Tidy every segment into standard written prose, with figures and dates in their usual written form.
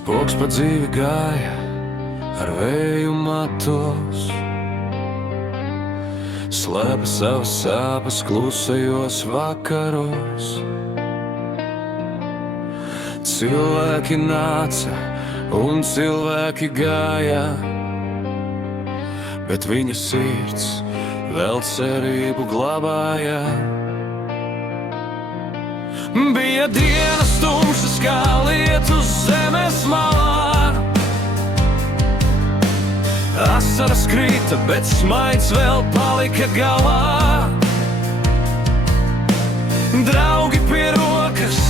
Spoks pa dzīvi gāja ar vēju matos, slēpa savas sāpes klusajos vakaros. Cilvēki nāca un cilvēki gāja, bet viņa sirds vēl cerību glabāja. Bija dienas tumšas kā lietus zemes malā, asaras krita, bet smaids vēl palika galā. Draugi pie rokas,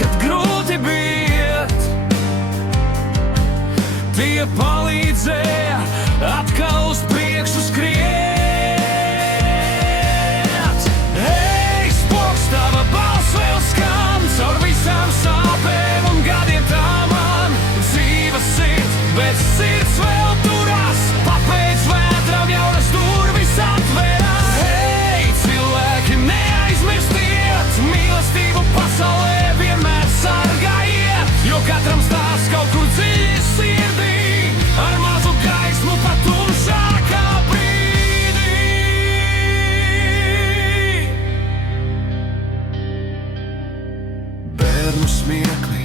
kad grūti biet, tie palīdzēja atkal uz priekšu skriet. Hei, Spoks, tava balss vēl skan caur visām sāpēm un gadiem tā man dzīve sit, bet sirds vēl turās. Papēc vētram jaunas durvis atverās. Hei, cilvēki, neaizmirstiet, mīlestību pasaulē vienmēr sargājiet, jo katram stāsts kaut kur dziļi sirdī ar mazu gaismu pat tumšākā brīdī. Bērnu smiekli,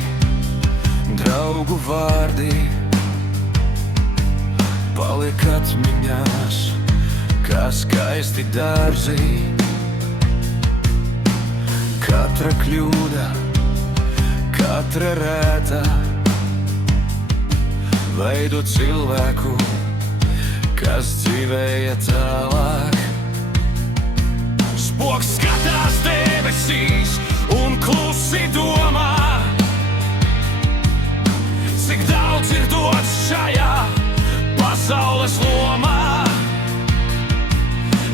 draugu vārdi paliek atmiņās, kā skaisti dārzi. Katra kļūda, katra rēta veido cilvēku, kas dzīvēja tālāk. Spoks skatās debesīs un klusi domā, cik daudz ir dots šajā pasaules lomā.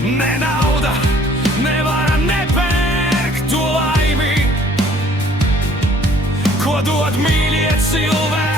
Ne nauda, ne vara nepērk to laimi, ko dod mīļie cilvēki.